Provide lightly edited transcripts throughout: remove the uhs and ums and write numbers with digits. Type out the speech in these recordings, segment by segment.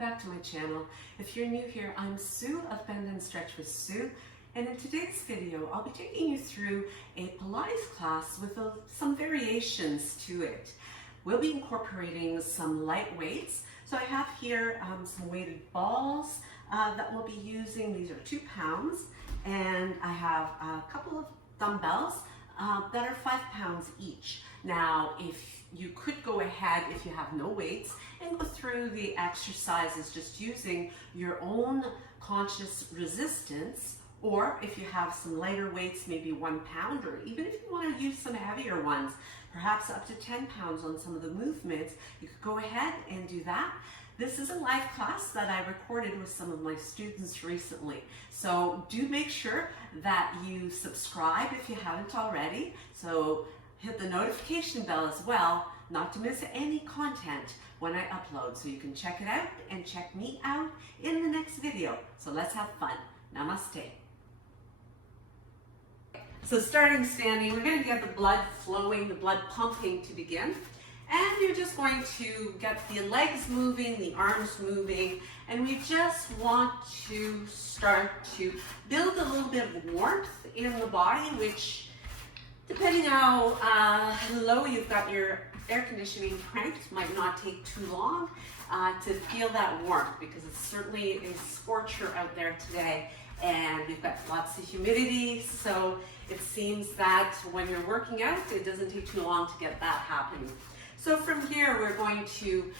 back to my channel. If you're new here, I'm Sue of Bendnstretch with Sue, and in today's video I'll be taking you through a Pilates class with some variations to it. We'll be incorporating some light weights. So I have here some weighted balls that we'll be using. These are 2 pounds, and I have a couple of dumbbells that are 5 pounds each. Now, if you could go ahead, if you have no weights, and go through the exercises just using your own conscious resistance, or if you have some lighter weights, maybe 1 pound, or even if you want to use some heavier ones, perhaps up to 10 pounds on some of the movements, you could go ahead and do that. This is a live class that I recorded with some of my students recently. So do make sure that you subscribe if you haven't already. So hit the notification bell as well, not to miss any content when I upload. So you can check it out and check me out in the next video. So let's have fun. Namaste. So starting standing, we're going to get the blood flowing, the blood pumping to begin. And you're just going to get the legs moving, the arms moving, and we just want to start to build a little bit of warmth in the body, which, depending how low you've got your air conditioning cranked, might not take too long to feel that warmth, because it's certainly a scorcher out there today, and we've got lots of humidity, so it seems that when you're working out, it doesn't take too long to get that happening. So from here, we're going to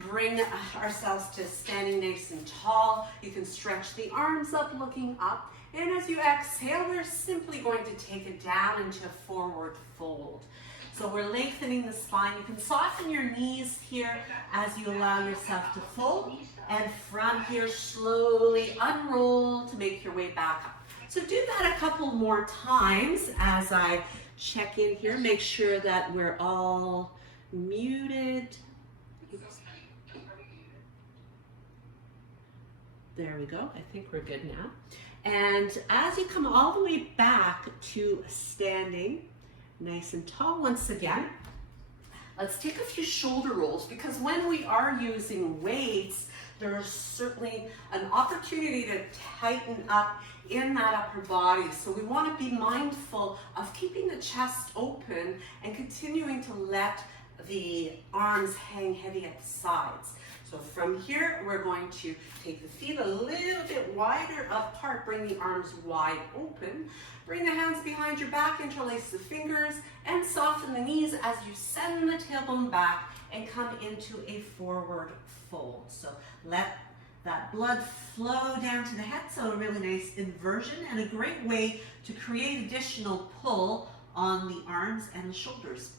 bring ourselves to standing nice and tall. You can stretch the arms up, looking up. And as you exhale, we're simply going to take it down into a forward fold. So we're lengthening the spine. You can soften your knees here as you allow yourself to fold. And from here, slowly unroll to make your way back up. So do that a couple more times as I check in here. Make sure that we're all muted. Oops. There we go. I think we're good now. And as you come all the way back to standing nice and tall once again, let's take a few shoulder rolls, because when we are using weights, there's certainly an opportunity to tighten up in that upper body. So we want to be mindful of keeping the chest open and continuing to let the arms hang heavy at the sides. So from here, we're going to take the feet a little bit wider apart, bring the arms wide open, bring the hands behind your back, interlace the fingers, and soften the knees as you send the tailbone back and come into a forward fold. So let that blood flow down to the head, so a really nice inversion, and a great way to create additional pull on the arms and the shoulders.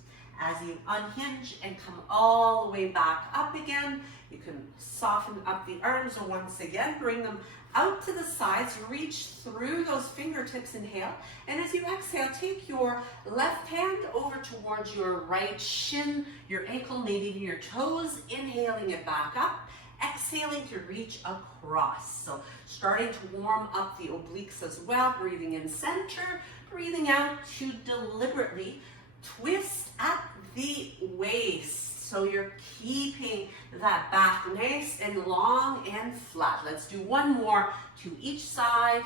As you unhinge and come all the way back up again, you can soften up the arms once again, bring them out to the sides, reach through those fingertips, inhale, and as you exhale, take your left hand over towards your right shin, your ankle, maybe even your toes, inhaling it back up, exhaling to reach across. So starting to warm up the obliques as well, breathing in center, breathing out to deliberately twist at the waist. So you're keeping that back nice and long and flat. Let's do one more to each side.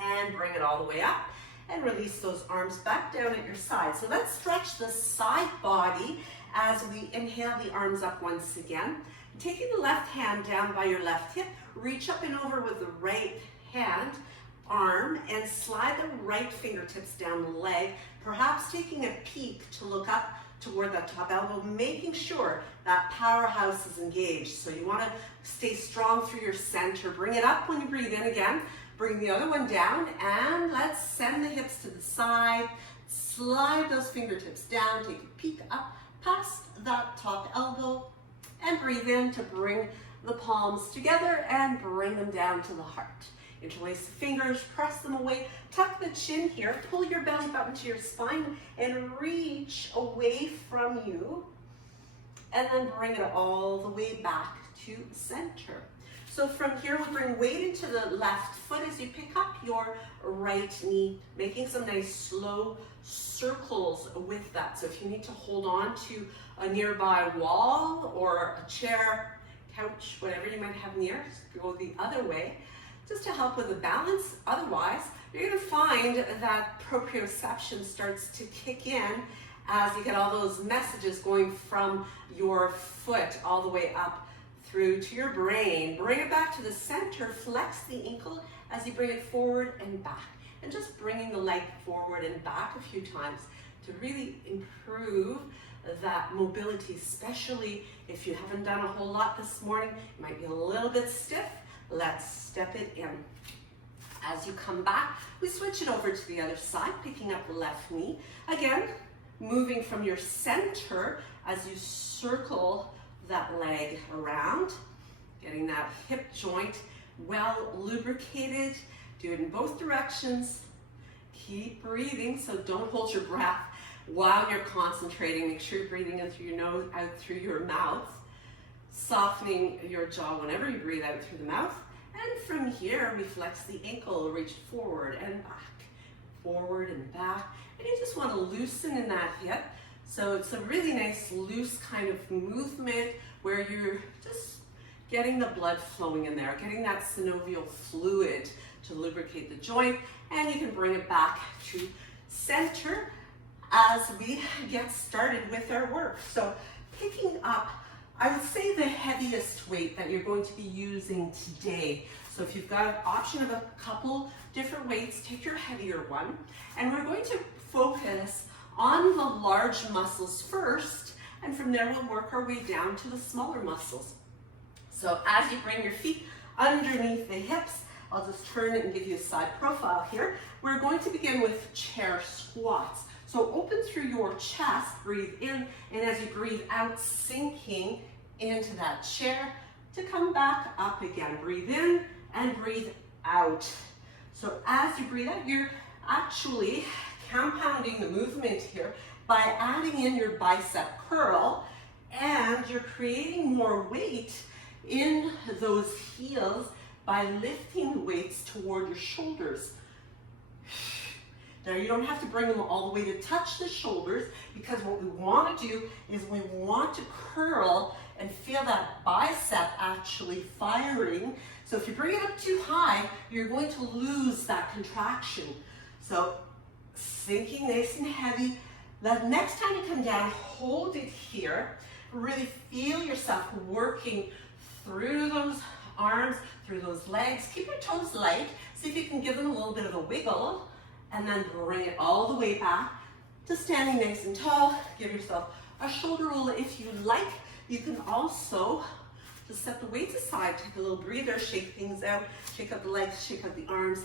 And bring it all the way up. And release those arms back down at your side. So let's stretch the side body as we inhale the arms up once again. Taking the left hand down by your left hip, reach up and over with the right hand, arm, and slide the right fingertips down the leg, perhaps taking a peek to look up toward that top elbow, making sure that powerhouse is engaged. So you want to stay strong through your center. Bring it up when you breathe in again. Bring the other one down, and let's send the hips to the side. Slide those fingertips down, take a peek up past that top elbow, and breathe in to bring the palms together and bring them down to the heart. Interlace the fingers, press them away, tuck the chin here, pull your belly button to your spine and reach away from you, and then bring it all the way back to center. So from here, we bring weight into the left foot as you pick up your right knee, making some nice slow circles with that. So if you need to hold on to a nearby wall or a chair, couch, whatever you might have near, go the other way, just to help with the balance. Otherwise, you're gonna find that proprioception starts to kick in as you get all those messages going from your foot all the way up through to your brain. Bring it back to the center, flex the ankle as you bring it forward and back. And just bringing the leg forward and back a few times to really improve that mobility, especially if you haven't done a whole lot this morning. You might be a little bit stiff. Let's step it in. As you come back, we switch it over to the other side, picking up the left knee. Again, moving from your center as you circle that leg around, getting that hip joint well lubricated. Do it in both directions. Keep breathing, so don't hold your breath while you're concentrating. Make sure you're breathing in through your nose, out through your mouth, softening your jaw whenever you breathe out through the mouth. And from here, we flex the ankle, reach forward and back, forward and back. And you just want to loosen in that hip. So it's a really nice loose kind of movement where you're just getting the blood flowing in there, getting that synovial fluid to lubricate the joint, and you can bring it back to center as we get started with our work. So picking up, I would say, the heaviest weight that you're going to be using today. So if you've got an option of a couple different weights, take your heavier one, and we're going to focus on the large muscles first, and from there we'll work our way down to the smaller muscles. So as you bring your feet underneath the hips, I'll just turn it and give you a side profile here. We're going to begin with chair squats. So open through your chest, breathe in, and as you breathe out, sinking into that chair to come back up again. Breathe in and breathe out. So as you breathe out, you're actually compounding the movement here by adding in your bicep curl, and you're creating more weight in those heels by lifting the weights toward your shoulders. Now you don't have to bring them all the way to touch the shoulders, because what we want to do is we want to curl and feel that bicep actually firing. So if you bring it up too high, you're going to lose that contraction. So sinking nice and heavy. The next time you come down, hold it here. Really feel yourself working through those arms, through those legs. Keep your toes light. See if you can give them a little bit of a wiggle, and then bring it all the way back to standing nice and tall. Give yourself a shoulder roll if you like. You can also just set the weights aside, take a little breather, shake things out, shake out the legs, shake out the arms,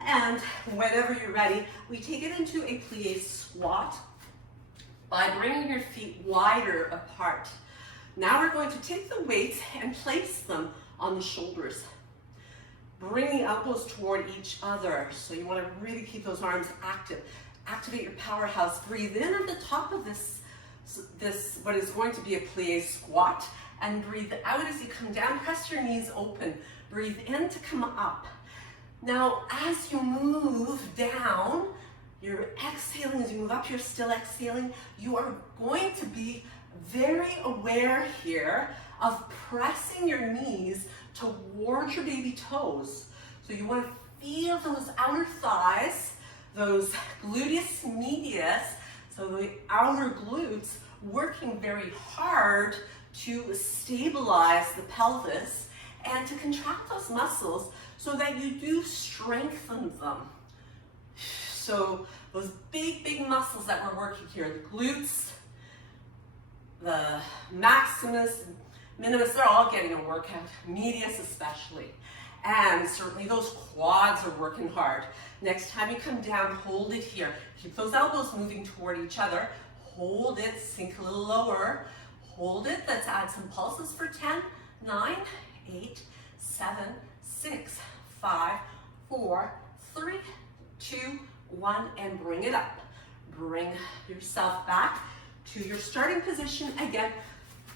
and whenever you're ready, we take it into a plie squat by bringing your feet wider apart. Now we're going to take the weights and place them on the shoulders. Bring the elbows toward each other. So you want to really keep those arms active. Activate your powerhouse. Breathe in at the top of this what is going to be a plie squat, and breathe out as you come down. Press your knees open. Breathe in to come up. Now, as you move down, you're exhaling. As you move up, you're still exhaling. You are going to be very aware here of pressing your knees towards your baby toes. So you want to feel those outer thighs, those gluteus medius, so the outer glutes, working very hard to stabilize the pelvis and to contract those muscles so that you do strengthen them. So those big muscles that we're working here, the glutes, the maximus, minimus, they're all getting a workout, medius especially. And certainly those quads are working hard. Next time you come down, hold it here. Keep those elbows moving toward each other. Hold it, sink a little lower. Hold it, let's add some pulses for 10, 9, 8, 7, 6, 5, 4, 3, 2, 1, and bring it up. Bring yourself back to your starting position. Again,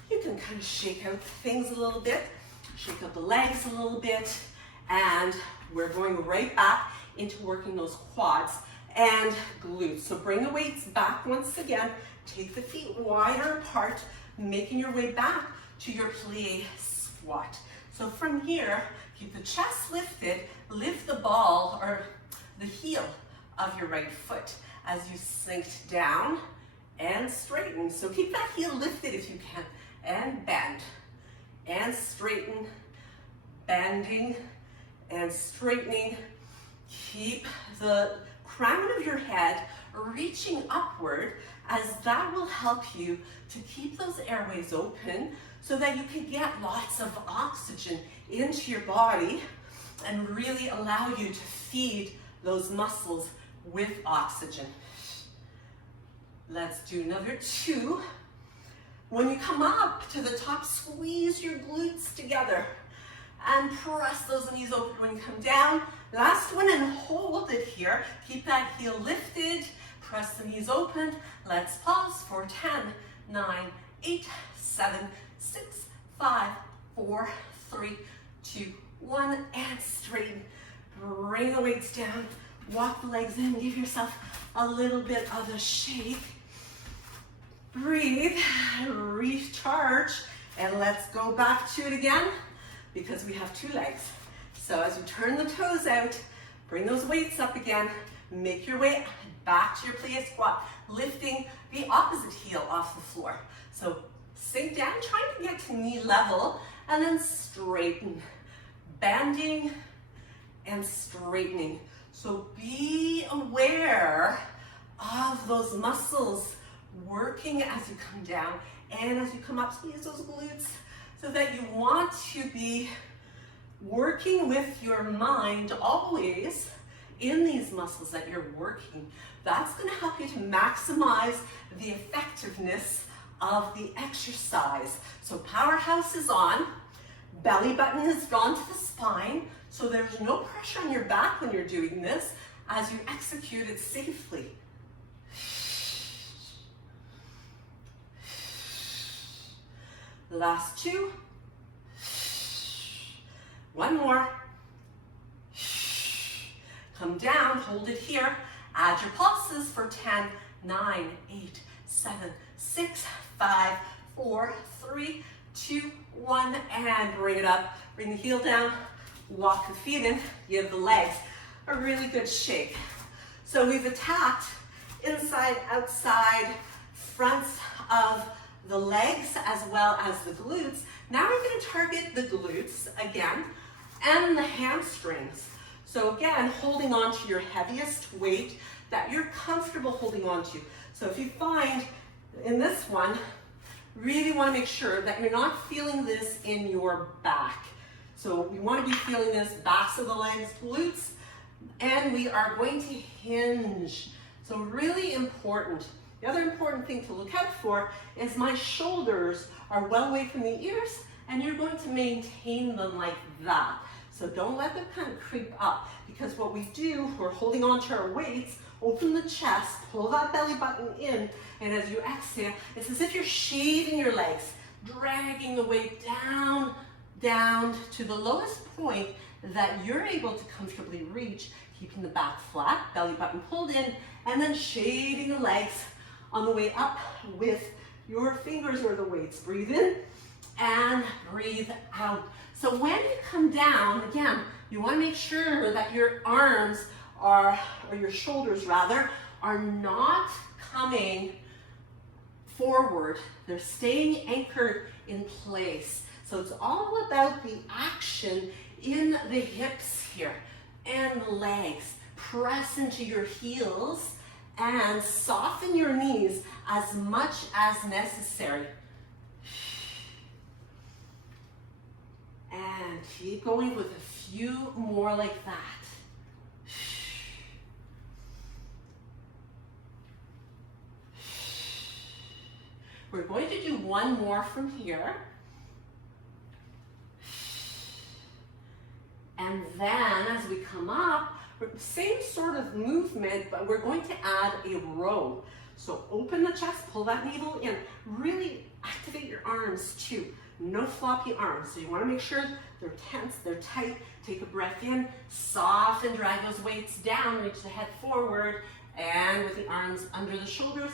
you can kind of shake out things a little bit. shake out the legs a little bit, and we're going right back into working those quads and glutes. So bring the weights back once again, take the feet wider apart, making your way back to your plie squat. So from here, keep the chest lifted, lift the ball or the heel of your right foot as you sink down and straighten. So keep that heel lifted if you can, and bend, and straighten, bending, and straightening. Keep the crown of your head reaching upward, as that will help you to keep those airways open so that you can get lots of oxygen into your body and really allow you to feed those muscles with oxygen. Let's do another 2. When you come up to the top, squeeze your glutes together and press those knees open. When you come down, last one, and hold it here. Keep that heel lifted, press the knees open. Let's pause for 10, 9, 8, 7, 6, 5, 4, 3, 2, 1, and straighten. Bring the weights down, walk the legs in, give yourself a little bit of a shake. Breathe, recharge, and let's go back to it again because we have 2 legs. So as you turn the toes out, bring those weights up again, make your way back to your plie squat, lifting the opposite heel off the floor. So sink down, trying to get to knee level, and then straighten, bending and straightening. So be aware of those muscles working as you come down, and as you come up, squeeze those glutes, so that you want to be working with your mind always in these muscles that you're working. That's going to help you to maximize the effectiveness of the exercise. So powerhouse is on, belly button has gone to the spine, so there's no pressure on your back when you're doing this as you execute it safely. Last 2. 1 more. Come down, hold it here. Add your pulses for 10, 9, 8, 7, 6, 5, 4, 3, 2, 1, and bring it up. Bring the heel down, walk the feet in, give the legs a really good shake. So we've attacked inside, outside, fronts of the legs as well as the glutes. Now we're going to target the glutes again and the hamstrings. So again, holding on to your heaviest weight that you're comfortable holding on to. So if you find in this one, really want to make sure that you're not feeling this in your back. So we want to be feeling this backs of the legs, glutes, and we are going to hinge. So really important. The other important thing to look out for is my shoulders are well away from the ears, and you're going to maintain them like that. So don't let them kind of creep up, because what we do, we're holding on to our weights, open the chest, pull that belly button in, and as you exhale, it's as if you're shaving your legs, dragging the weight down, down to the lowest point that you're able to comfortably reach, keeping the back flat, belly button pulled in, and then shaving the legs on the way up with your fingers or the weights. Breathe in and breathe out. So when you come down, again, you want to make sure that your arms are, or your shoulders rather, are not coming forward. They're staying anchored in place. So it's all about the action in the hips here and the legs. Press into your heels and soften your knees as much as necessary. And keep going with a few more like that. We're going to do one more from here. And then as we come up, same sort of movement, but we're going to add a row. So open the chest, pull that navel in. Really activate your arms too. no floppy arms. So you want to make sure they're tense, they're tight. Take a breath in, soften, drag those weights down, reach the head forward, and with the arms under the shoulders,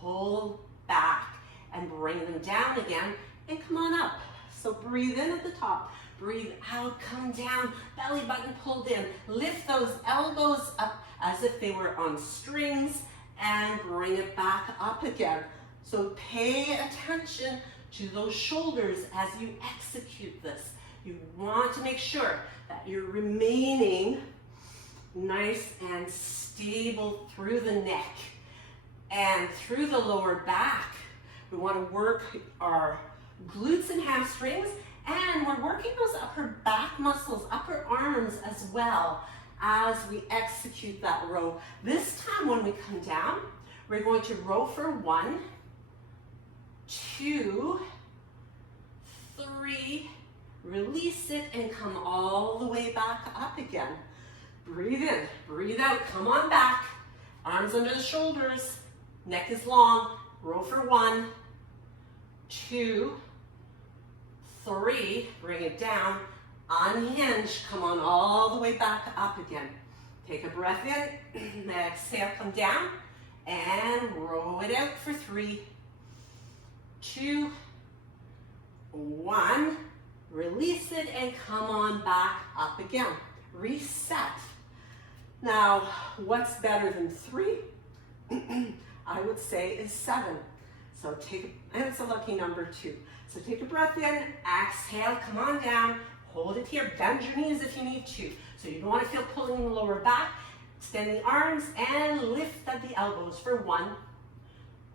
pull back and bring them down again, and come on up. So breathe in at the top, breathe out, come down, belly button pulled in. Lift those elbows up as if they were on strings, and bring it back up again. So pay attention to those shoulders as you execute this. You want to make sure that you're remaining nice and stable through the neck and through the lower back. We want to work our glutes and hamstrings, and we're working those upper back muscles, upper arms as well as we execute that row. This time when we come down, we're going to row for 1, 2, 3, release it and come all the way back up again. Breathe in, breathe out, come on back. Arms under the shoulders, neck is long. Row for 1, 2, 3, bring it down. Unhinge, come on all the way back up again. Take a breath in, exhale, come down, and row it out for 3, 2, 1. Release it and come on back up again. Reset. Now, what's better than 3? I would say is 7. So and it's a lucky number 2. So take a breath in, exhale, come on down, hold it here, bend your knees if you need to. So you don't want to feel pulling in the lower back. Extend the arms and lift at the elbows for 1,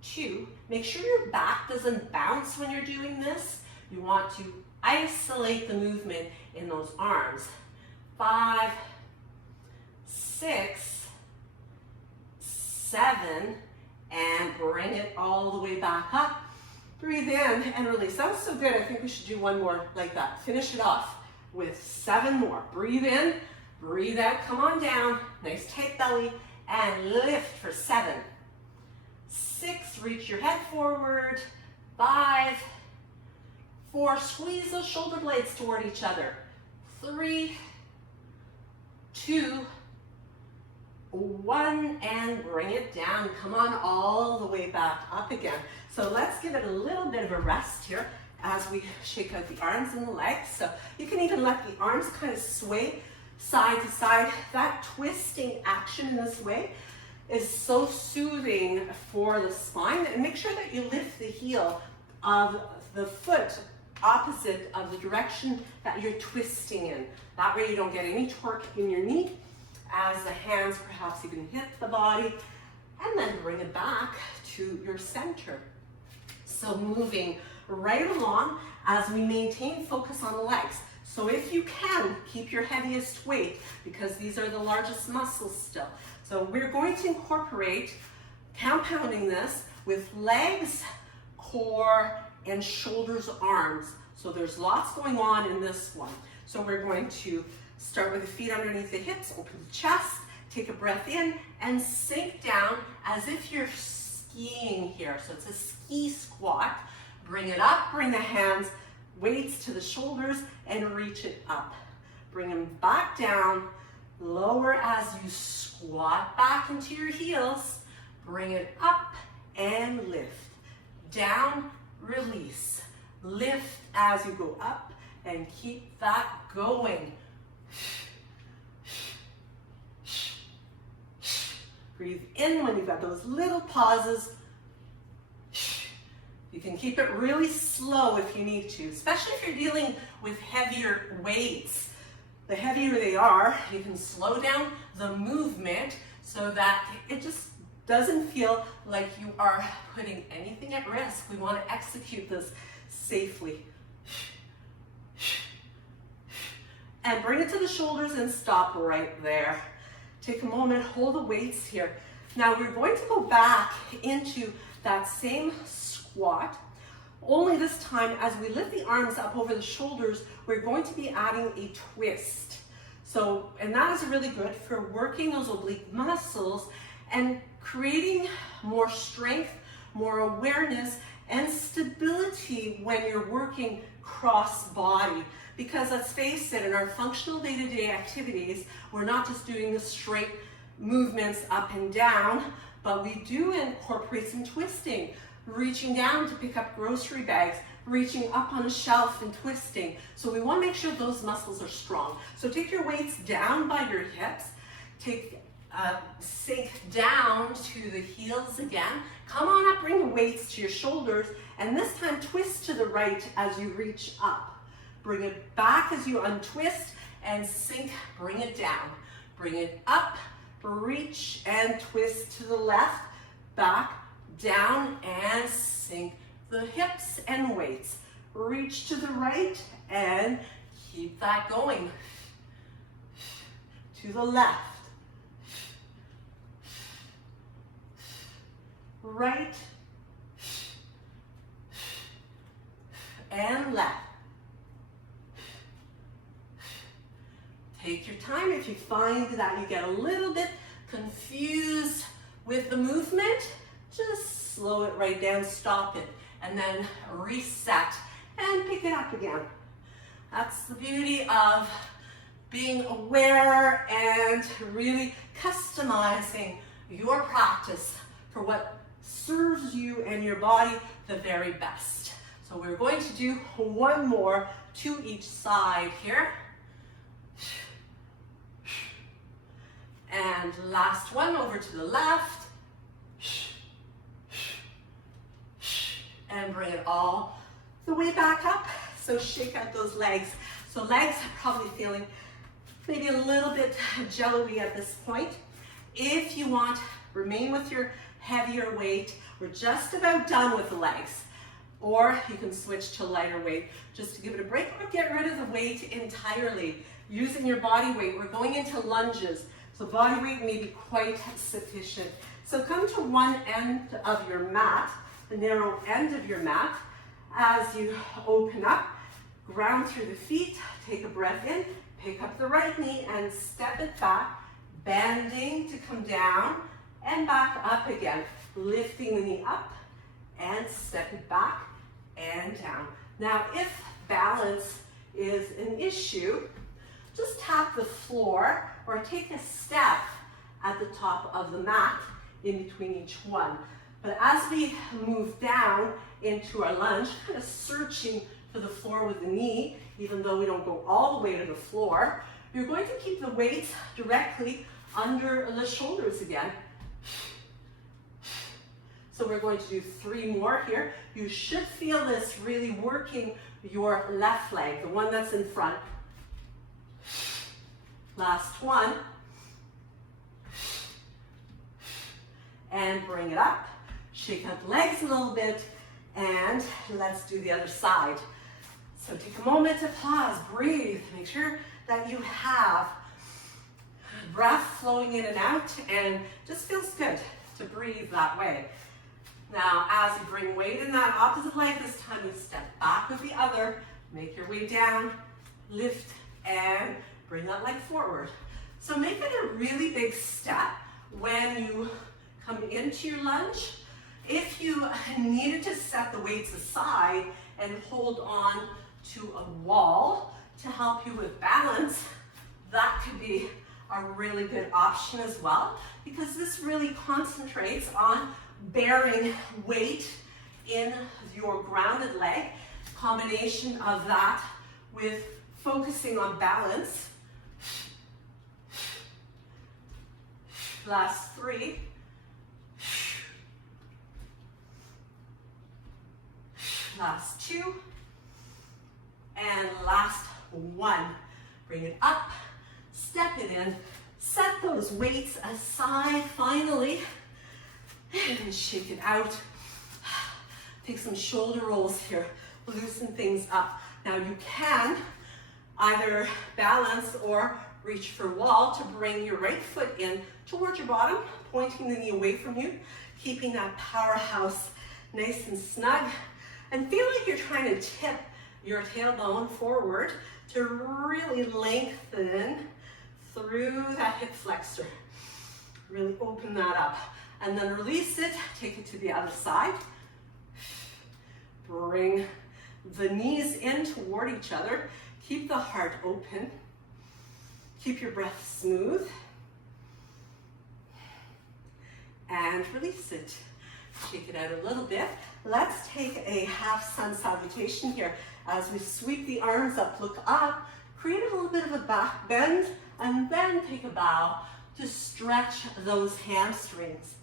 2. Make sure your back doesn't bounce when you're doing this. You want to isolate the movement in those arms. 5, 6, 7, and bring it all the way back up. Breathe in and release. That was so good. I think we should do one more like that. Finish it off with 7 more. Breathe in, breathe out, come on down. Nice tight belly, and lift for 7, 6, reach your head forward. 5, 4, squeeze those shoulder blades toward each other. 3, 2, 1, and bring it down. Come on all the way back up again. So let's give it a little bit of a rest here as we shake out the arms and the legs. So you can even let the arms kind of sway side to side. That twisting action in this way is so soothing for the spine. And make sure that you lift the heel of the foot opposite of the direction that you're twisting in. That way you don't get any torque in your knee as the hands perhaps even hit the body, and then bring it back to your center. So moving right along as we maintain focus on the legs. So if you can, keep your heaviest weight because these are the largest muscles still. So we're going to incorporate compounding this with legs, core, and shoulders, arms. So there's lots going on in this one. So we're going to start with the feet underneath the hips, open the chest, take a breath in, and sink down as if you're skiing here. So it's a ski squat. Bring it up, bring the hands, weights to the shoulders, and reach it up. Bring them back down, lower as you squat back into your heels. Bring it up and lift. Down, release. Lift as you go up and keep that going. Breathe in when you've got those little pauses. You can keep it really slow if you need to, especially if you're dealing with heavier weights. The heavier they are, you can slow down the movement so that it just doesn't feel like you are putting anything at risk. We want to execute this safely. And bring it to the shoulders and stop right there. Take a moment, hold the weights here. Now we're going to go back into that same squat, only this time as we lift the arms up over the shoulders, we're going to be adding a twist. So, and that is really good for working those oblique muscles and creating more strength, more awareness, and stability when you're working cross body. Because let's face it, in our functional day-to-day activities, we're not just doing the straight movements up and down, but we do incorporate some twisting, reaching down to pick up grocery bags, reaching up on a shelf and twisting. So we want to make sure those muscles are strong. So take your weights down by your hips, sink down to the heels again. Come on up, bring the weights to your shoulders, and this time twist to the right as you reach up. Bring it back as you untwist and sink, bring it down. Bring it up, reach and twist to the left, back, down, and sink the hips and weights. Reach to the right and keep that going. To the left. Right and left. Take your time. If you find that you get a little bit confused with the movement, just slow it right down, stop it, and then reset and pick it up again. That's the beauty of being aware and really customizing your practice for what serves you and your body the very best. So we're going to do one more to each side here. And last one over to the left. And bring it all the way back up. So shake out those legs. So legs are probably feeling maybe a little bit jello-y at this point. If you want, remain with your heavier weight. We're just about done with the legs. Or you can switch to lighter weight just to give it a break, or get rid of the weight entirely. Using your body weight, we're going into lunges. So body weight may be quite sufficient. So come to one end of your mat, the narrow end of your mat. As you open up, ground through the feet, take a breath in, pick up the right knee and step it back, bending to come down and back up again. Lifting the knee up and step it back and down. Now, if balance is an issue, just tap the floor or take a step at the top of the mat in between each one. But as we move down into our lunge, kind of searching for the floor with the knee, even though we don't go all the way to the floor, you're going to keep the weight directly under the shoulders again. So we're going to do 3 more here. You should feel this really working your left leg, the one that's in front. Last one. And bring it up. Shake out the legs a little bit, and let's do the other side. So take a moment to pause, breathe, make sure that you have breath flowing in and out, and just feels good to breathe that way. Now, as you bring weight in that opposite leg, this time you step back with the other, make your way down, lift, and bring that leg forward. So make it a really big step when you come into your lunge. If you needed to set the weights aside and hold on to a wall to help you with balance, that could be a really good option as well, because this really concentrates on bearing weight in your grounded leg. Combination of that with focusing on balance. Last 3. Last 2. And last 1. Bring it up, step it in, set those weights aside finally, and shake it out. Take some shoulder rolls here, loosen things up. Now you can either balance or reach for wall to bring your right foot in towards your bottom, pointing the knee away from you, keeping that powerhouse nice and snug, and feel like you're trying to tip your tailbone forward to really lengthen through that hip flexor. Really open that up. And then release it, take it to the other side. Bring the knees in toward each other. Keep the heart open. Keep your breath smooth. And release it. Shake it out a little bit. Let's take a half sun salutation here. As we sweep the arms up, look up, create a little bit of a back bend, and then take a bow to stretch those hamstrings.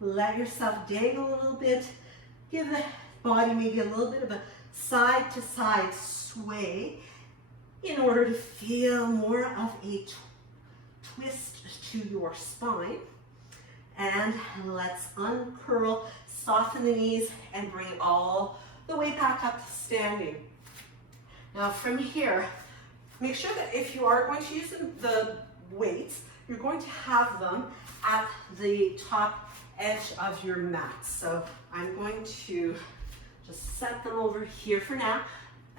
Let yourself dangle a little bit. Give the body maybe a little bit of a side to side sway in order to feel more of a twist to your spine. And let's uncurl, soften the knees, and bring it all the way back up to standing. Now from here, make sure that if you are going to use the weights, you're going to have them at the top edge of your mat. So I'm going to just set them over here for now.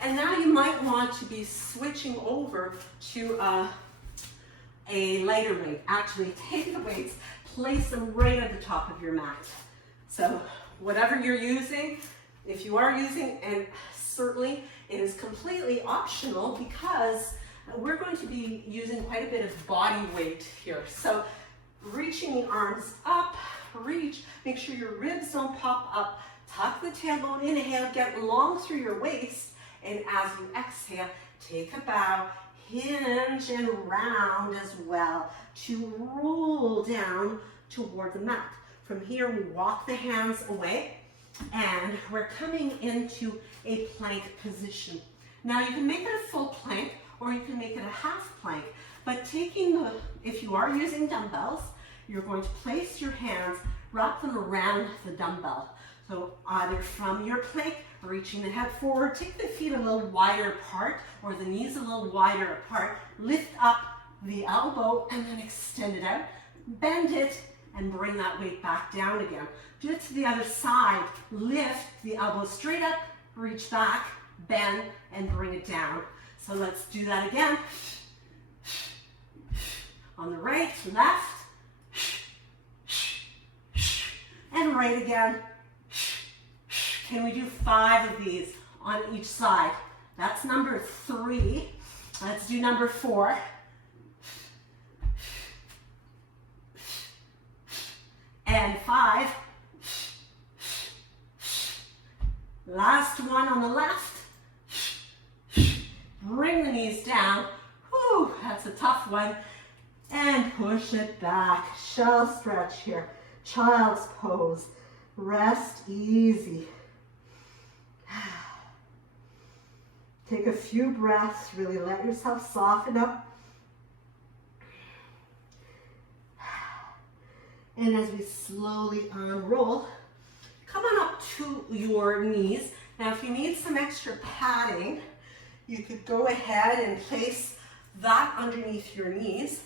And now you might want to be switching over to a lighter weight. Actually, take the weights, place them right at the top of your mat. So whatever you're using, if you are using, and certainly it is completely optional because we're going to be using quite a bit of body weight here. So reaching the arms up, reach, make sure your ribs don't pop up, tuck the tailbone, inhale, get long through your waist, and as you exhale, take a bow, hinge and round as well to roll down toward the mat. From here, we walk the hands away, and we're coming into a plank position. Now you can make it a full plank, or you can make it a half plank, but if you are using dumbbells, you're going to place your hands, wrap them around the dumbbell. So either from your plank, reaching the head forward, take the feet a little wider apart, or the knees a little wider apart, lift up the elbow, and then extend it out, bend it, and bring that weight back down again. Do it to the other side, lift the elbow straight up, reach back, bend, and bring it down. So let's do that again. On the right, left, and right again. Can we do 5 of these on each side? That's number 3. Let's do number 4. And 5. Last one on the left. Bring the knees down. Whew, that's a tough one. And push it back. Shell stretch here. Child's pose. Rest easy. Take a few breaths. Really let yourself soften up. And as we slowly unroll, come on up to your knees. Now, if you need some extra padding, you could go ahead and place that underneath your knees.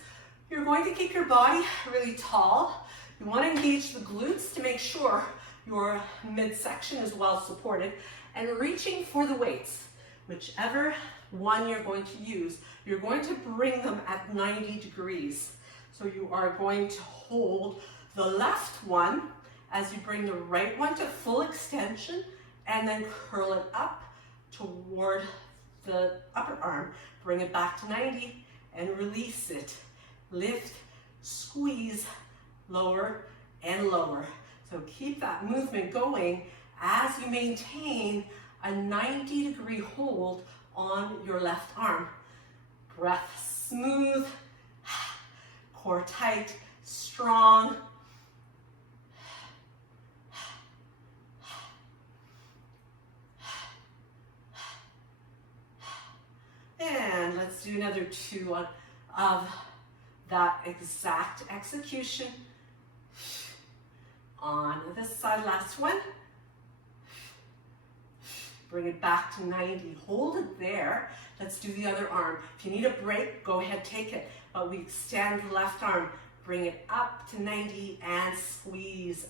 You're going to keep your body really tall. You want to engage the glutes to make sure your midsection is well supported, and reaching for the weights. Whichever one you're going to use, you're going to bring them at 90 degrees. So you are going to hold the left one as you bring the right one to full extension, and then curl it up toward the upper arm. Bring it back to 90 and release it. Lift, squeeze, lower and lower. So keep that movement going as you maintain a 90-degree hold on your left arm. Breath smooth, core tight, strong. And let's do another 2 of that exact execution. On this side, last one. Bring it back to 90, hold it there. Let's do the other arm. If you need a break, go ahead, take it. But we extend the left arm, bring it up to 90 and squeeze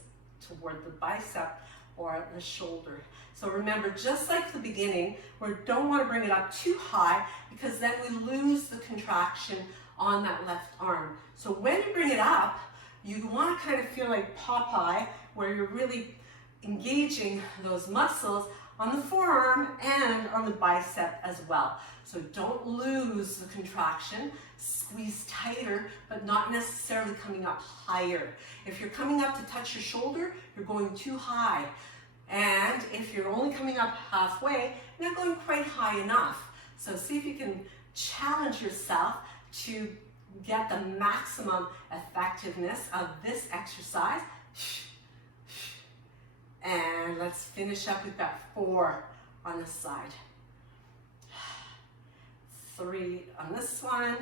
toward the bicep or the shoulder. So remember, just like the beginning, we don't want to bring it up too high because then we lose the contraction on that left arm. So when you bring it up, you want to kind of feel like Popeye, where you're really engaging those muscles on the forearm and on the bicep as well. So don't lose the contraction. Squeeze tighter, but not necessarily coming up higher. If you're coming up to touch your shoulder, you're going too high. And if you're only coming up halfway, you're not going quite high enough. So see if you can challenge yourself to get the maximum effectiveness of this exercise. And let's finish up. We've got 4 on this side. 3 on this one.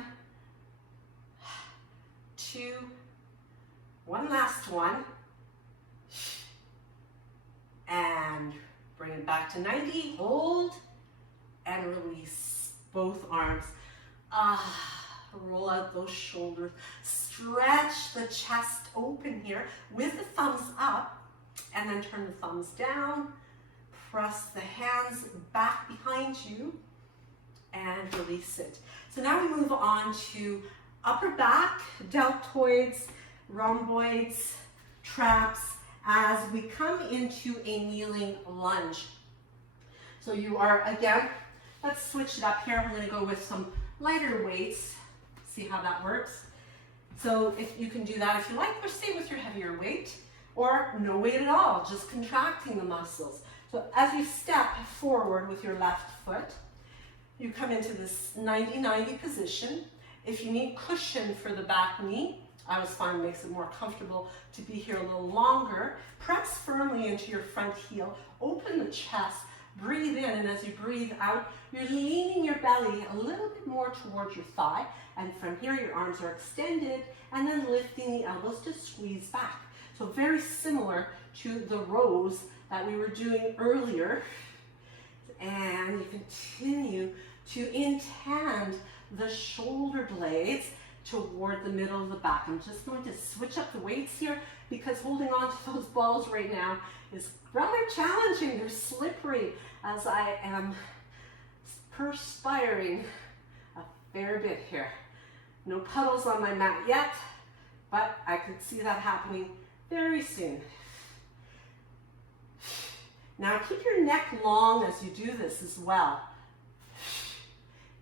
2. One last one. And bring it back to 90. Hold and release both arms. Roll out those shoulders. Stretch the chest open here with the thumbs up. And then turn the thumbs down, press the hands back behind you, and release it. So now we move on to upper back, deltoids, rhomboids, traps, as we come into a kneeling lunge. So you are, again, let's switch it up here. I'm going to go with some lighter weights, see how that works. So if you can do that if you like, or stay with your heavier weight. Or no weight at all, just contracting the muscles. So as you step forward with your left foot, you come into this 90-90 position. If you need cushion for the back knee, I always find it makes it more comfortable to be here a little longer. Press firmly into your front heel, open the chest, breathe in, and as you breathe out, you're leaning your belly a little bit more towards your thigh, and from here your arms are extended, and then lifting the elbows to squeeze back. So very similar to the rows that we were doing earlier. And you continue to intend the shoulder blades toward the middle of the back. I'm just going to switch up the weights here because holding on to those balls right now is rather challenging. They're slippery as I am perspiring a fair bit here. No puddles on my mat yet, but I could see that happening very soon. Now keep your neck long as you do this as well.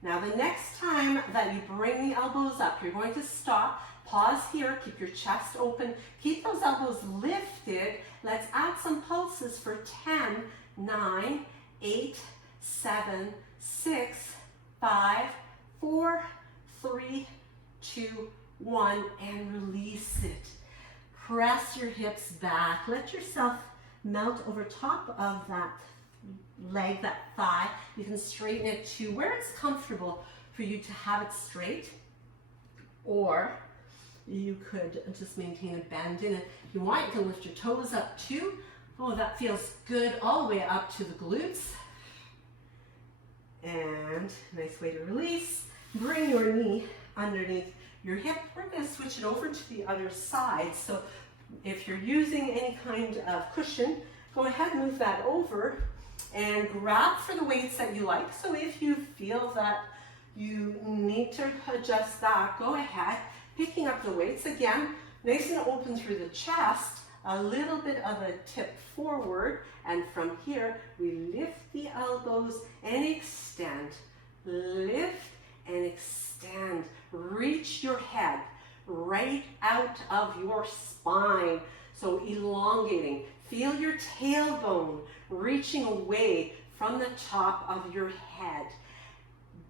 Now the next time that you bring the elbows up, you're going to stop, pause here, keep your chest open, keep those elbows lifted. Let's add some pulses for 10, 9, 8, 7, 6, 5, 4, 3, 2, 1, and release it. Press your hips back. Let yourself melt over top of that leg, that thigh. You can straighten it to where it's comfortable for you to have it straight. Or you could just maintain a bend in it. If you want, you can lift your toes up too. Oh, that feels good all the way up to the glutes. And nice way to release. Bring your knee underneath your hip. We're going to switch it over to the other side. So if you're using any kind of cushion, go ahead and move that over and grab for the weights that you like. So if you feel that you need to adjust that, go ahead, picking up the weights. Again, nice and open through the chest, a little bit of a tip forward, and from here, we lift the elbows and extend. Lift and extend. Reach your head right out of your spine. So elongating. Feel your tailbone reaching away from the top of your head.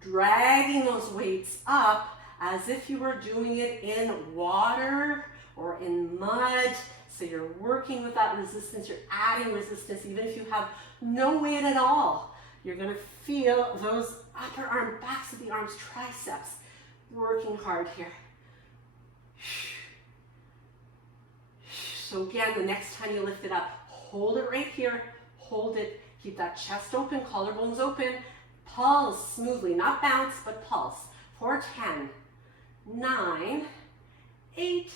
Dragging those weights up as if you were doing it in water or in mud. So you're working with that resistance, you're adding resistance even if you have no weight at all. You're going to feel those upper arm, backs of the arms, triceps working hard here. So again, the next time you lift it up, hold it right here, hold it, keep that chest open, collarbones open, pulse smoothly, not bounce, but pulse. For 10, 9, 8,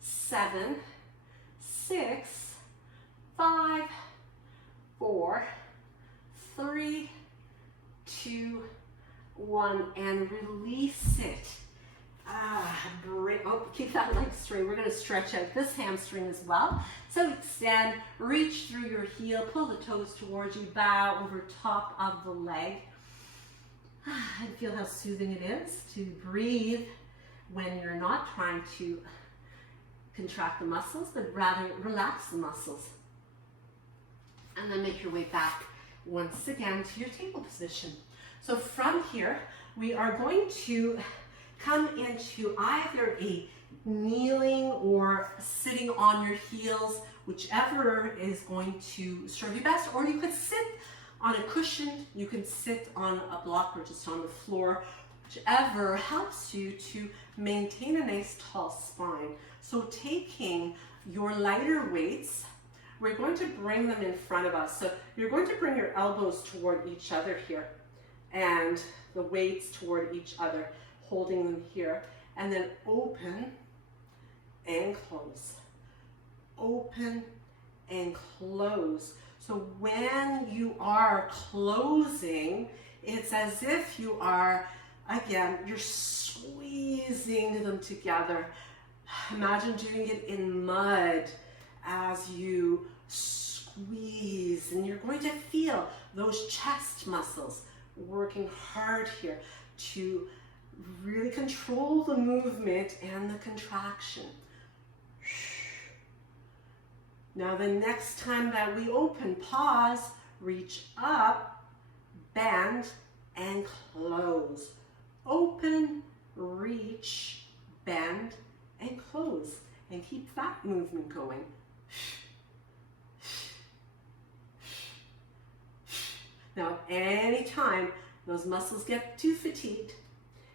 7, 6, 5, 4, 3, 2, 1, and release it. Keep that leg straight. We're going to stretch out this hamstring as well. So extend, reach through your heel, pull the toes towards you, bow over top of the leg. And feel how soothing it is to breathe when you're not trying to contract the muscles, but rather relax the muscles. And then make your way back once again to your table position. So from here, we are going to come into either a kneeling or sitting on your heels, whichever is going to serve you best. Or you could sit on a cushion, you can sit on a block or just on the floor, whichever helps you to maintain a nice tall spine. So taking your lighter weights, we're going to bring them in front of us. So you're going to bring your elbows toward each other here and the weights toward each other, holding them here, and then open and close. Open and close. So when you are closing, it's as if you are, again, you're squeezing them together. Imagine doing it in mud as you squeeze, and you're going to feel those chest muscles working hard here to really control the movement and the contraction. Now the next time that we open, pause, reach up, bend, and close. Open, reach, bend, and close. And keep that movement going. Now, anytime those muscles get too fatigued,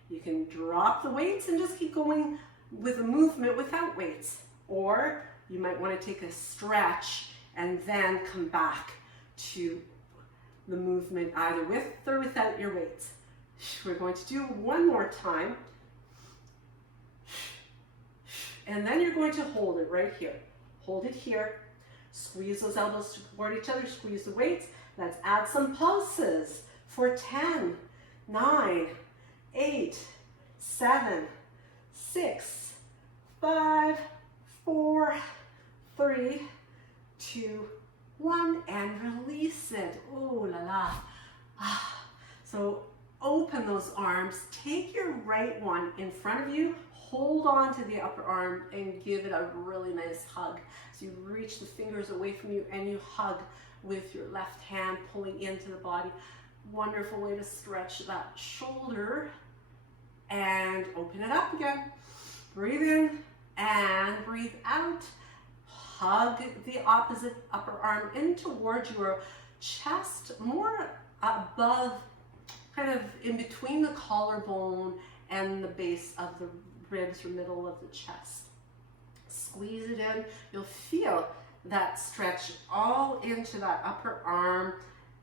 you can drop the weights and just keep going with a movement without weights. Or you might want to take a stretch and then come back to the movement either with or without your weights. We're going to do one more time. And then you're going to hold it right here. Hold it here. Squeeze those elbows toward each other. Squeeze the weights. Let's add some pulses for 10, 9, 8, 7, 6, 5, 4, 3, 2, 1, and release it. Ooh la la. So open those arms. Take your right one in front of you. Hold on to the upper arm and give it a really nice hug. So you reach the fingers away from you and you hug with your left hand, pulling into the body. Wonderful way to stretch that shoulder. And open it up again. Breathe in and breathe out. Hug the opposite upper arm in towards your chest, more above, kind of in between the collarbone and the base of the ribs or middle of the chest. Squeeze it in. You'll feel that stretch all into that upper arm,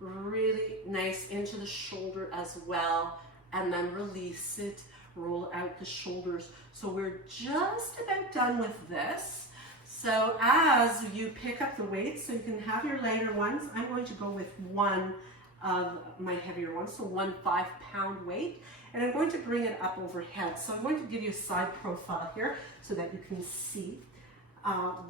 really nice into the shoulder as well, and then release it, roll out the shoulders. So we're just about done with this. So as you pick up the weights, so you can have your lighter ones, I'm going to go with one of my heavier ones, so 1 5-pound weight, and I'm going to bring it up overhead. So I'm going to give you a side profile here so that you can see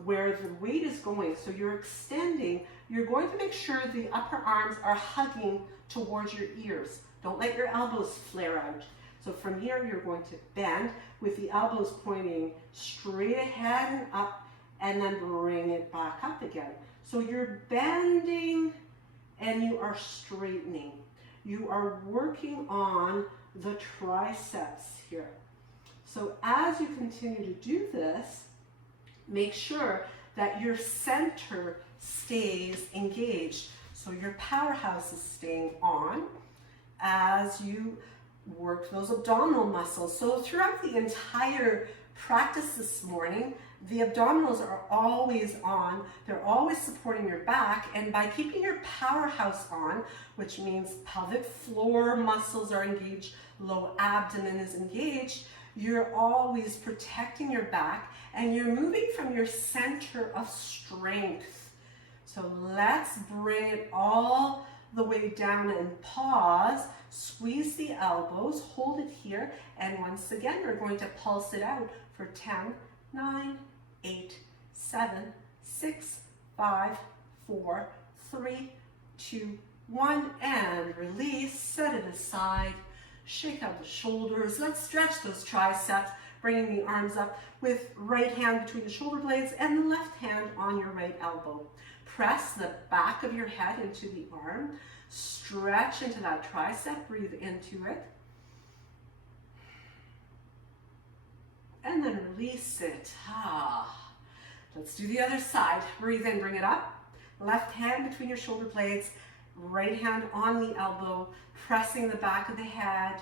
where the weight is going. So you're extending, you're going to make sure the upper arms are hugging towards your ears. Don't let your elbows flare out. So from here, you're going to bend with the elbows pointing straight ahead and up, and then bring it back up again. So you're bending and you are straightening. You are working on the triceps here. So as you continue to do this, make sure that your center stays engaged. So your powerhouse is staying on as you work those abdominal muscles. So throughout the entire practice this morning, the abdominals are always on. They're always supporting your back. And by keeping your powerhouse on, which means pelvic floor muscles are engaged, low abdomen is engaged, you're always protecting your back and you're moving from your center of strength. So let's bring it all the way down and pause. Squeeze the elbows, hold it here, and once again, we're going to pulse it out for 10, 9, 8, 7, 6, 5, 4, 3, 2, 1, and release. Set it aside. Shake out the shoulders. Let's stretch those triceps, bringing the arms up with right hand between the shoulder blades and the left hand on your right elbow. Press the back of your head into the arm. Stretch into that tricep. Breathe into it. And then release it. Let's do the other side. Breathe in, bring it up. Left hand between your shoulder blades. Right hand on the elbow. Pressing the back of the head.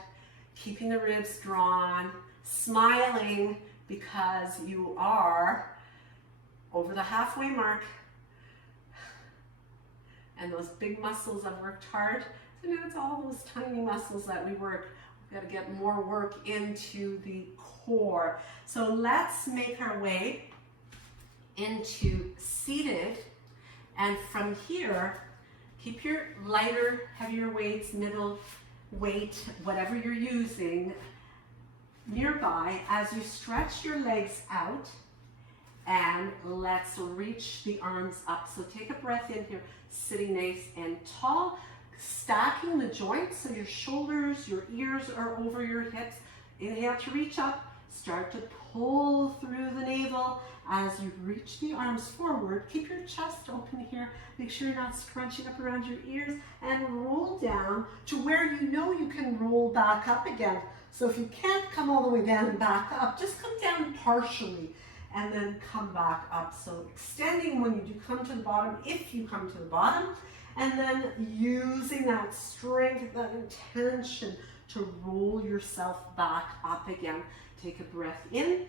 Keeping the ribs drawn. Smiling because you are over the halfway mark. And those big muscles have worked hard. So now it's all those tiny muscles that we work. We've got to get more work into the core. So let's make our way into seated. And from here, keep your lighter, heavier weights, middle weight, whatever you're using, nearby as you stretch your legs out. And let's reach the arms up. So take a breath in here, sitting nice and tall, stacking the joints so your shoulders, your ears are over your hips. Inhale to reach up, start to pull through the navel as you reach the arms forward. Keep your chest open here. Make sure you're not scrunching up around your ears, and roll down to where you know you can roll back up again. So if you can't come all the way down and back up, just come down partially and then come back up. So extending when you do come to the bottom, if you come to the bottom, and then using that strength, that intention to roll yourself back up again. Take a breath in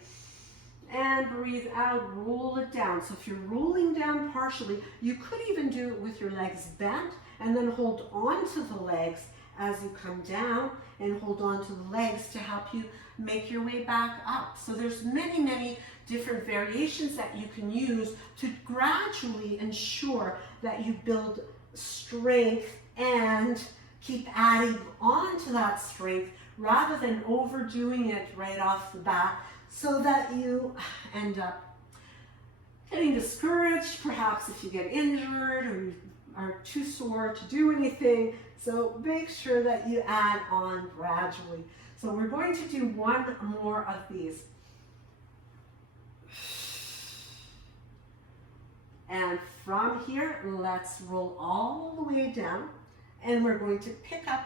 and breathe out, roll it down. So if you're rolling down partially, you could even do it with your legs bent and then hold on to the legs as you come down, and hold on to the legs to help you make your way back up. So there's many different variations that you can use to gradually ensure that you build strength and keep adding on to that strength rather than overdoing it right off the bat, so that you end up getting discouraged, perhaps if you get injured or you are too sore to do anything. So make sure that you add on gradually. So we're going to do one more of these. And from here, let's roll all the way down, and we're going to pick up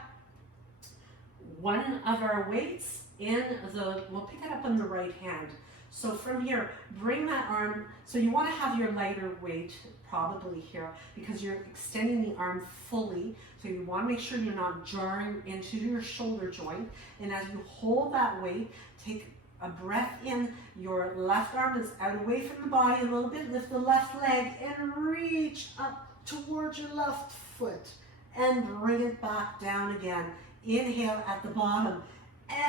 one of our weights we'll pick it up on the right hand. So from here, bring that arm, so you want to have your lighter weight probably here because you're extending the arm fully. So you want to make sure you're not jarring into your shoulder joint. And as you hold that weight, take a breath in. Your left arm is out away from the body a little bit. Lift the left leg and reach up towards your left foot and bring it back down again. Inhale at the bottom.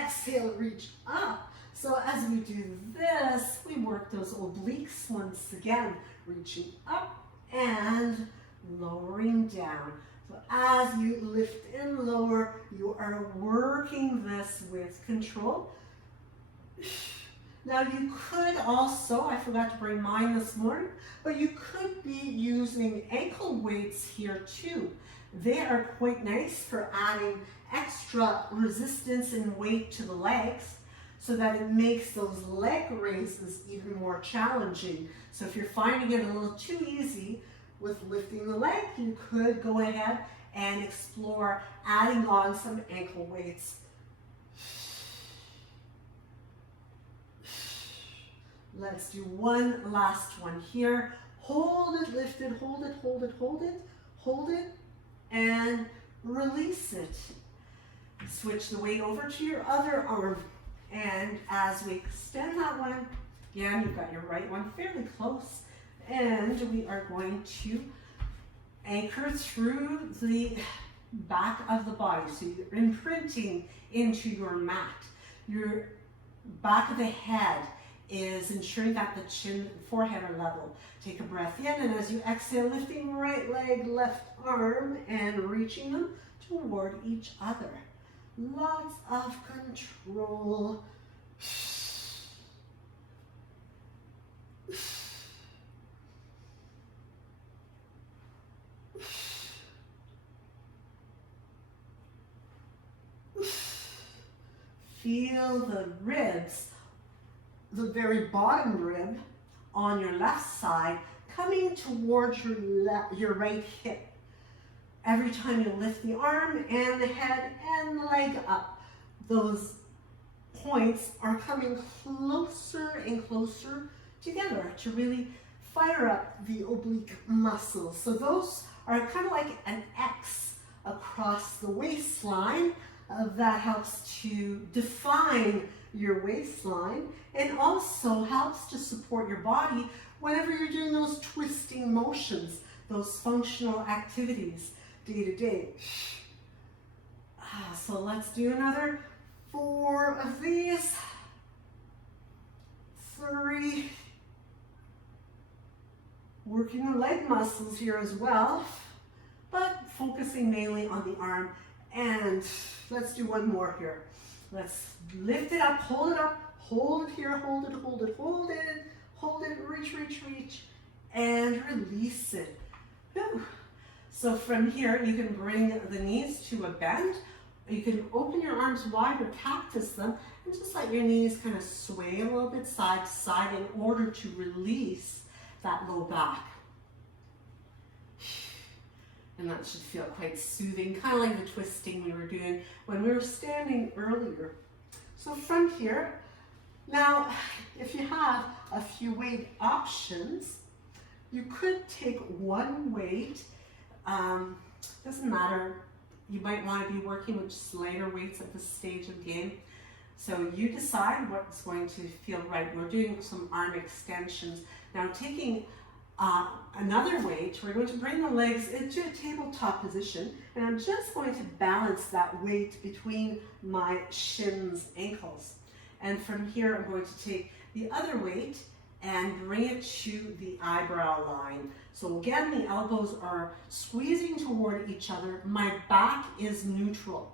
Exhale, reach up. So as we do this, we work those obliques once again, reaching up and lowering down. So as you lift and lower, you are working this with control. Now you could also, I forgot to bring mine this morning, but you could be using ankle weights here too. They are quite nice for adding extra resistance and weight to the legs, so that it makes those leg raises even more challenging. So if you're finding it a little too easy with lifting the leg, you could go ahead and explore adding on some ankle weights. Let's do one last one here. Hold it, lift it, hold it, hold it, hold it, hold it, and release it. Switch the weight over to your other arm. And as we extend that one, again, you've got your right one fairly close, and we are going to anchor through the back of the body. So you're imprinting into your mat. Your back of the head is ensuring that the chin and forehead are level. Take a breath in, and as you exhale, lifting right leg, left arm, and reaching them toward each other. Lots of control. Feel the ribs, the very bottom rib on your left side coming towards your right hip. Every time you lift the arm and the head and the leg up, those points are coming closer and closer together to really fire up the oblique muscles. So those are kind of like an X across the waistline. That helps to define your waistline and also helps to support your body whenever you're doing those twisting motions, those functional activities day to day. So let's do another 4 of these. 3. Working the leg muscles here as well, but focusing mainly on the arm. And let's do one more here. Let's lift it up, hold it here, hold it, hold it, hold it, hold it, reach, reach, reach, and release it. Whew. So from here, you can bring the knees to a bend. You can open your arms wide or cactus them, and just let your knees kind of sway a little bit side to side in order to release that low back. And that should feel quite soothing, kind of like the twisting we were doing when we were standing earlier. So from here, now if you have a few weight options, you could take one weight. Doesn't matter, you might want to be working with just lighter weights at this stage of the game. So you decide what's going to feel right. We're doing some arm extensions. Now taking another weight, we're going to bring the legs into a tabletop position, and I'm just going to balance that weight between my shins, ankles. And from here, I'm going to take the other weight and bring it to the eyebrow line. So again, the elbows are squeezing toward each other. My back is neutral.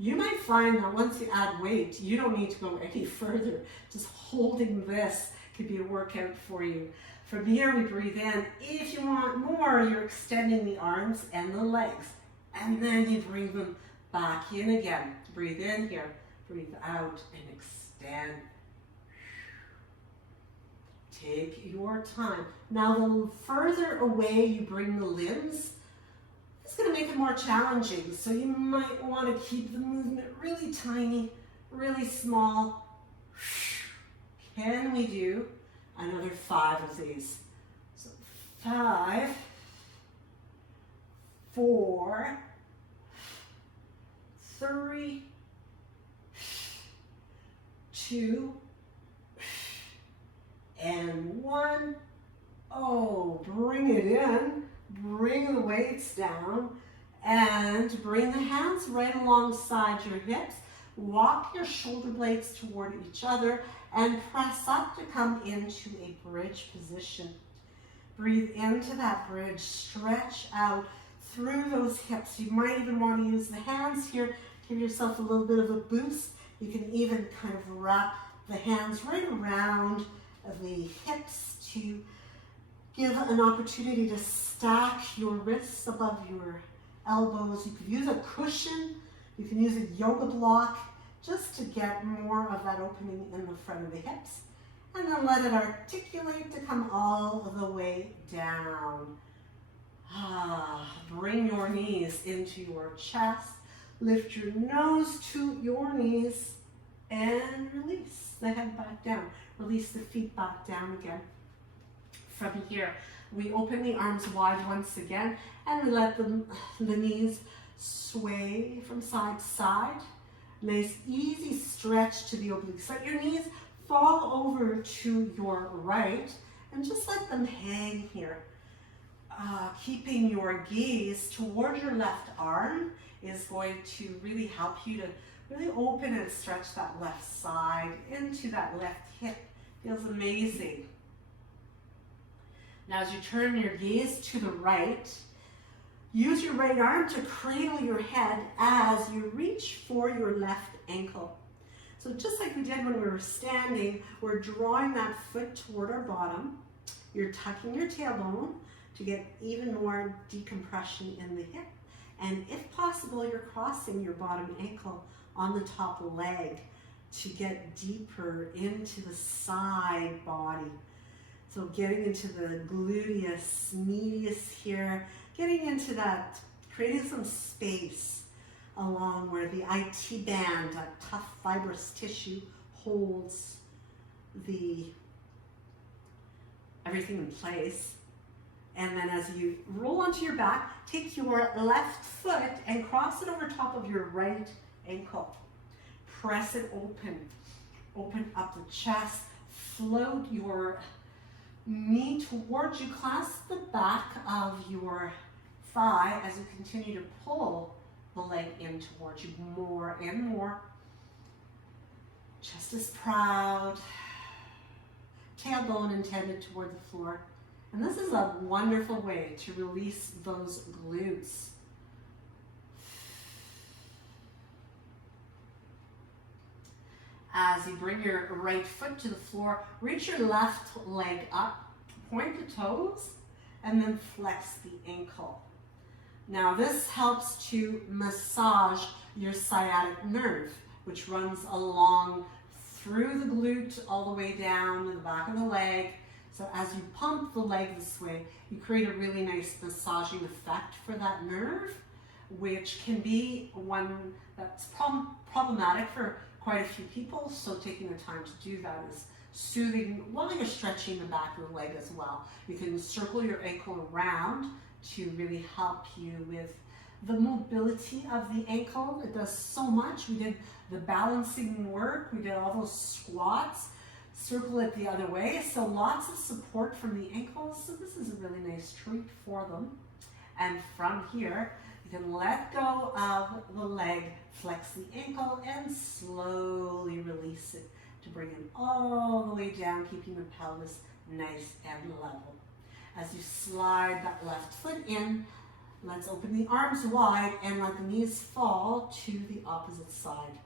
You might find that once you add weight, you don't need to go any further. Just holding this could be a workout for you. From here, we breathe in. If you want more, you're extending the arms and the legs. And then you bring them back in again. Breathe in here, breathe out, and extend. Take your time. Now, the further away you bring the limbs, it's going to make it more challenging. So you might want to keep the movement really tiny, really small. Can we do another 5 of these? So 5, 4, 3, 2, and 1. Oh, bring it in, bring the weights down, and bring the hands right alongside your hips. Walk your shoulder blades toward each other and press up to come into a bridge position. Breathe into that bridge, stretch out through those hips. You might even want to use the hands here, give yourself a little bit of a boost. You can even kind of wrap the hands right around the hips to give an opportunity to stack your wrists above your elbows. You could use a cushion, you can use a yoga block, just to get more of that opening in the front of the hips. And then let it articulate to come all the way down. Bring your knees into your chest. Lift your nose to your knees and release the head back down. Release the feet back down again. From here, we open the arms wide once again and we let the knees sway from side to side. Nice easy stretch to the obliques. Let your knees fall over to your right and just let them hang here. Keeping your gaze toward your left arm is going to really help you to really open and stretch that left side into that left hip Feels amazing. Now as you turn your gaze to the right, use your right arm to cradle your head as you reach for your left ankle. So just like we did when we were standing, we're drawing that foot toward our bottom. You're tucking your tailbone to get even more decompression in the hip. And if possible, you're crossing your bottom ankle on the top leg to get deeper into the side body. So getting into the gluteus medius here, getting into that, creating some space along where the IT band, that tough fibrous tissue, holds everything in place. And then as you roll onto your back, take your left foot and cross it over top of your right ankle. Press it open. Open up the chest. Float your knee towards you. Clasp the back of your thigh as you continue to pull the leg in towards you more and more. Chest is proud. Tailbone intended toward the floor. And this is a wonderful way to release those glutes. As you bring your right foot to the floor, reach your left leg up, point the toes, and then flex the ankle. Now this helps to massage your sciatic nerve, which runs along through the glute all the way down to the back of the leg. So as you pump the leg this way, you create a really nice massaging effect for that nerve, which can be one that's problematic for quite a few people. So taking the time to do that is soothing while you're stretching the back of the leg as well. You can circle your ankle around to really help you with the mobility of the ankle. It does so much. We did the balancing work, we did all those squats, circle it the other way. So lots of support from the ankles. So this is a really nice treat for them. And from here, you can let go of the leg, flex the ankle, and slowly release it to bring it all the way down, keeping the pelvis nice and level. As you slide that left foot in, let's open the arms wide and let the knees fall to the opposite side.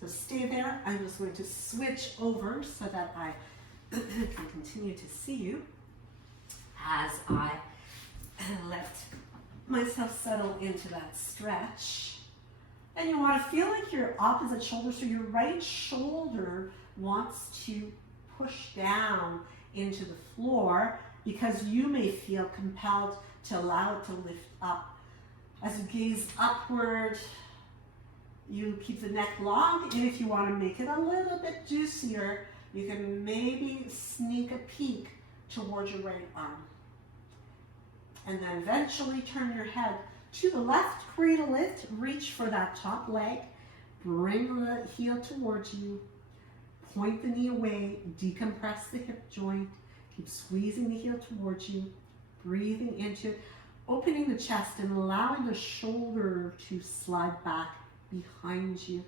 So stay there. I'm just going to switch over so that I can continue to see you as I let myself settle into that stretch. And you want to feel like your opposite shoulder, so your right shoulder wants to push down into the floor because you may feel compelled to allow it to lift up. As you gaze upward, you keep the neck long, and if you want to make it a little bit juicier, you can maybe sneak a peek towards your right arm. And then eventually turn your head to the left, cradle it, reach for that top leg, bring the heel towards you, point the knee away, decompress the hip joint, keep squeezing the heel towards you, breathing into it, opening the chest and allowing the shoulder to slide back behind you.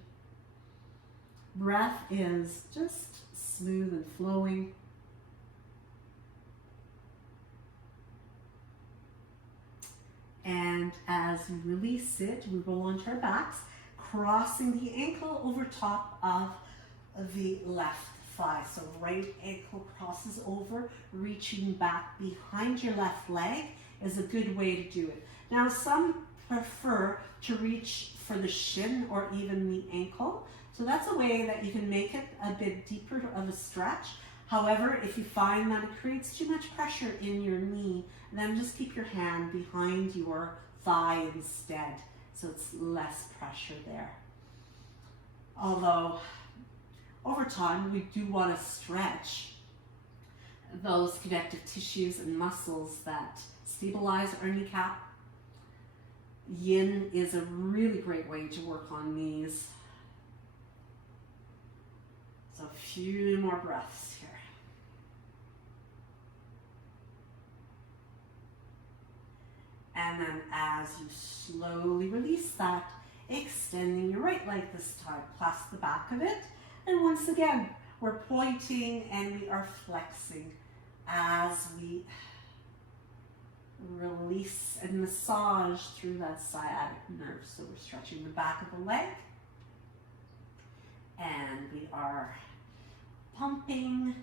Breath is just smooth and flowing. And as you release it, we roll onto our backs, crossing the ankle over top of the left thigh. So right ankle crosses over, reaching back behind your left leg is a good way to do it. Now some prefer to reach for the shin or even the ankle. So that's a way that you can make it a bit deeper of a stretch. However, if you find that it creates too much pressure in your knee, then just keep your hand behind your thigh instead, so it's less pressure there. Although, over time, we do want to stretch those connective tissues and muscles that stabilize our kneecap. Yin is a really great way to work on knees. So a few more breaths here. And then as you slowly release that, extending your right leg this time, clasp the back of it. And once again, we're pointing and we are flexing as we release and massage through that sciatic nerve. So we're stretching the back of the leg and we are pumping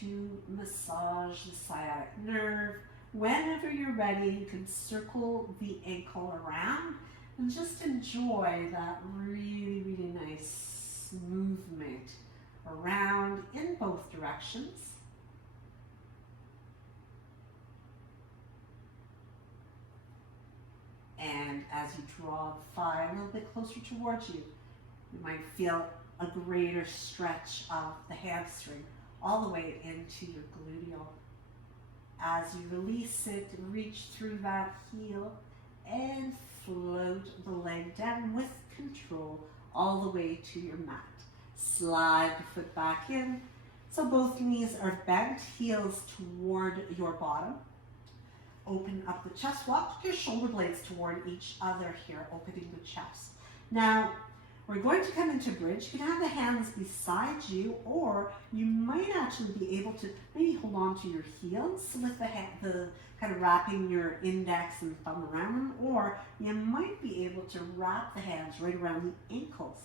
to massage the sciatic nerve. Whenever you're ready, you can circle the ankle around and just enjoy that really, really nice movement around in both directions. And as you draw the thigh a little bit closer towards you, you might feel a greater stretch of the hamstring all the way into your gluteal. As you release it, reach through that heel and float the leg down with control all the way to your mat. Slide the foot back in so both knees are bent, heels toward your bottom. Open up the chest, walk your shoulder blades toward each other here, opening the chest. Now, we're going to come into bridge. You can have the hands beside you, or you might actually be able to maybe hold on to your heels with the kind of wrapping your index and thumb around them, or you might be able to wrap the hands right around the ankles,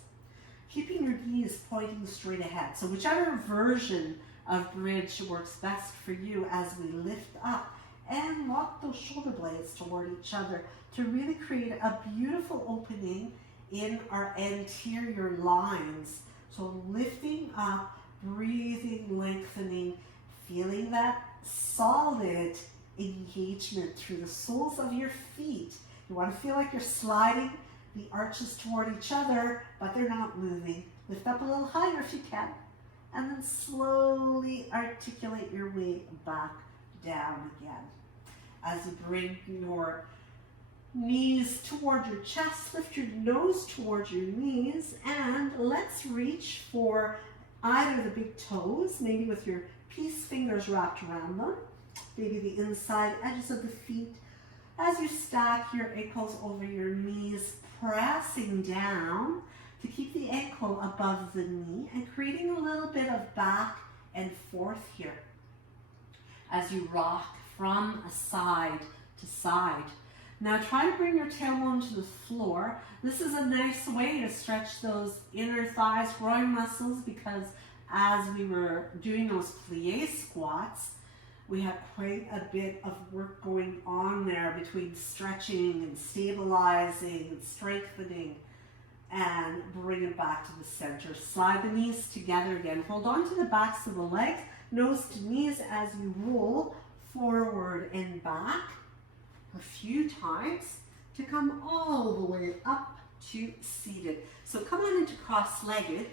keeping your knees pointing straight ahead. So whichever version of bridge works best for you as we lift up and lock those shoulder blades toward each other to really create a beautiful opening in our anterior lines. So lifting up, breathing, lengthening, feeling that solid engagement through the soles of your feet. You want to feel like you're sliding the arches toward each other, but they're not moving. Lift up a little higher if you can, and then slowly articulate your way back down again. As you bring your knees toward your chest, lift your nose towards your knees, and let's reach for either the big toes, maybe with your peace fingers wrapped around them, maybe the inside edges of the feet. As you stack your ankles over your knees, pressing down to keep the ankle above the knee and creating a little bit of back and forth here. As you rock from side to side. Now try to bring your tailbone to the floor. This is a nice way to stretch those inner thighs, groin muscles, because as we were doing those plie squats, we had quite a bit of work going on there between stretching and stabilizing and strengthening and bring it back to the center. Slide the knees together again. Hold on to the backs of the legs, nose to knees as you roll forward and back a few times to come all the way up to seated. So come on into cross-legged.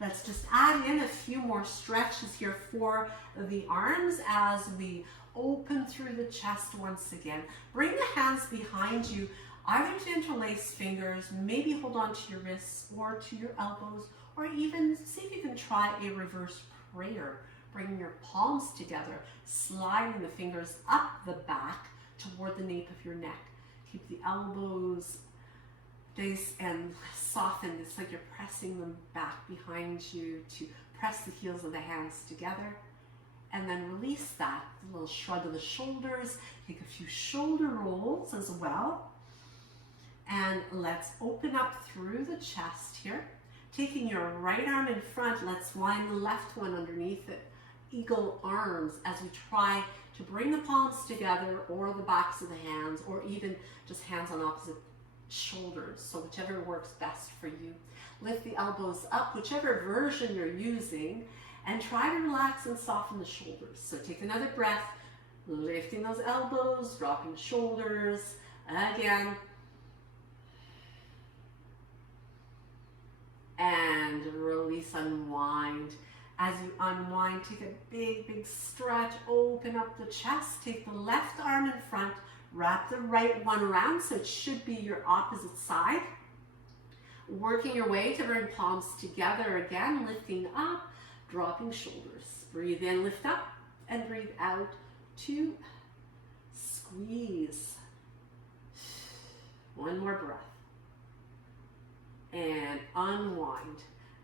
Let's just add in a few more stretches here for the arms as we open through the chest once again. Bring the hands behind you, either to interlace fingers, maybe hold on to your wrists or to your elbows, or even see if you can try a reverse prayer. Bringing your palms together, sliding the fingers up the back toward the nape of your neck. Keep the elbows nice and softened. It's like you're pressing them back behind you to press the heels of the hands together. And then release that. A little shrug of the shoulders. Take a few shoulder rolls as well. And let's open up through the chest here. Taking your right arm in front, let's wind the left one underneath it. Eagle arms as we try to bring the palms together, or the backs of the hands, or even just hands on opposite shoulders. So whichever works best for you. Lift the elbows up, whichever version you're using, and try to relax and soften the shoulders. So take another breath, lifting those elbows, dropping shoulders. Again. And release, unwind. As you unwind, take a big, big stretch, open up the chest, take the left arm in front, wrap the right one around, so it should be your opposite side. Working your way to bring palms together again, lifting up, dropping shoulders. Breathe in, lift up, and breathe out to squeeze. One more breath. And unwind.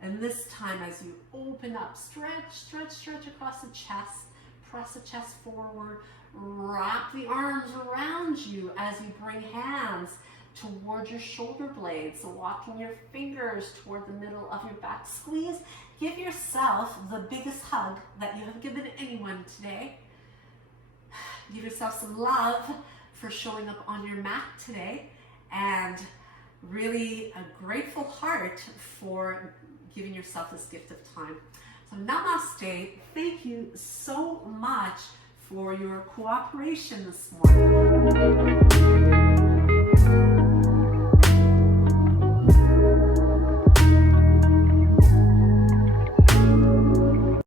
And this time, as you open up, stretch, stretch, stretch across the chest, press the chest forward, wrap the arms around you as you bring hands toward your shoulder blades. So walking your fingers toward the middle of your back. Squeeze. Give yourself the biggest hug that you have given anyone today. Give yourself some love for showing up on your mat today, and really a grateful heart for giving yourself this gift of time. So namaste. Thank you so much for your cooperation this morning.